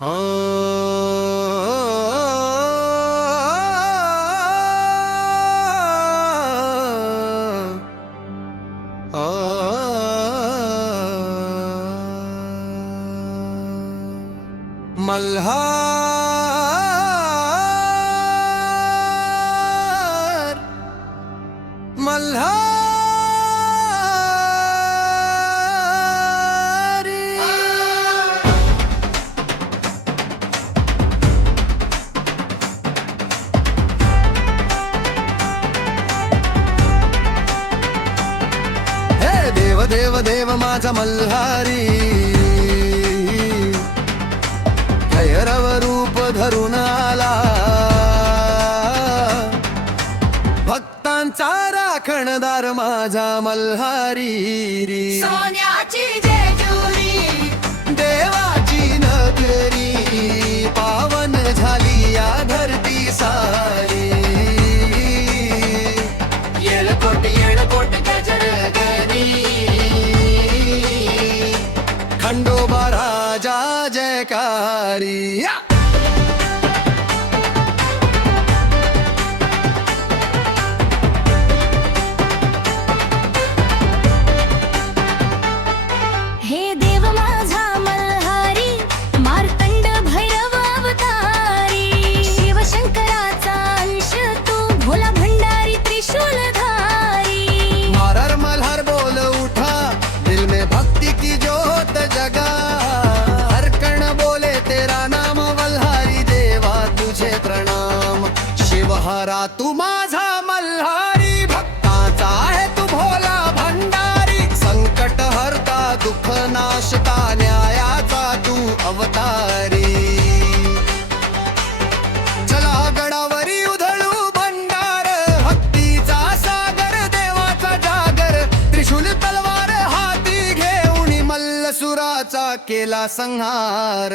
हाँ मल्हार मल्हारी हे देव देव देव माझा मल्हारी भैरव रूप धरून आला भक्तांचा राखणदार माझा मल्हारी सोन्याची जेजुरी देवाची नगरी पावन झाली या धरती सारी येळकोट गजर गरी खंडोबा राजा जयकारी हे देव माझा मल्हारी मार्तंड भैरव अवतारी शिवशंकराचा अंश तू भोला भंडारी त्रिशूलधारी मारर मल्हार बोल उठा दिल में भक्ति की जोत जगा हर कण बोले तेरा नाम मल्हारी देवा तुझे प्रणाम शिवहरा तू माझा मल्हारी भक्ताचा आहे तू भोला भंडारी संकट हरता दुःख नाशता न्यायाचा तू अवतारी चला गडावरी उधळू भंडार भक्तीचा सागर देवाचा जागर त्रिशूल तलवार हाती घेऊन मल्लसुराचा केला संहार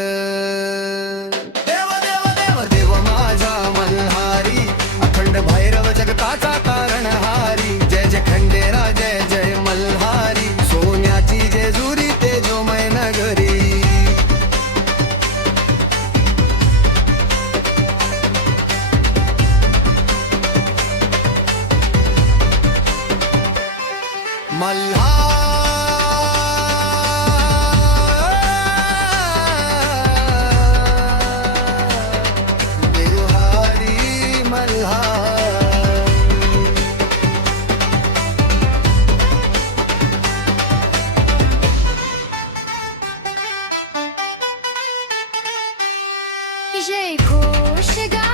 देव देव देव देव माझा मल्हारी अखंड भैरव जगताचा तारणहारी जय जय खंडेरा जय जय मल्हारी सोन्याची जेजुरी तेजोमय नगरी मल्हार बिरुहारी मल्हार जय घोष गा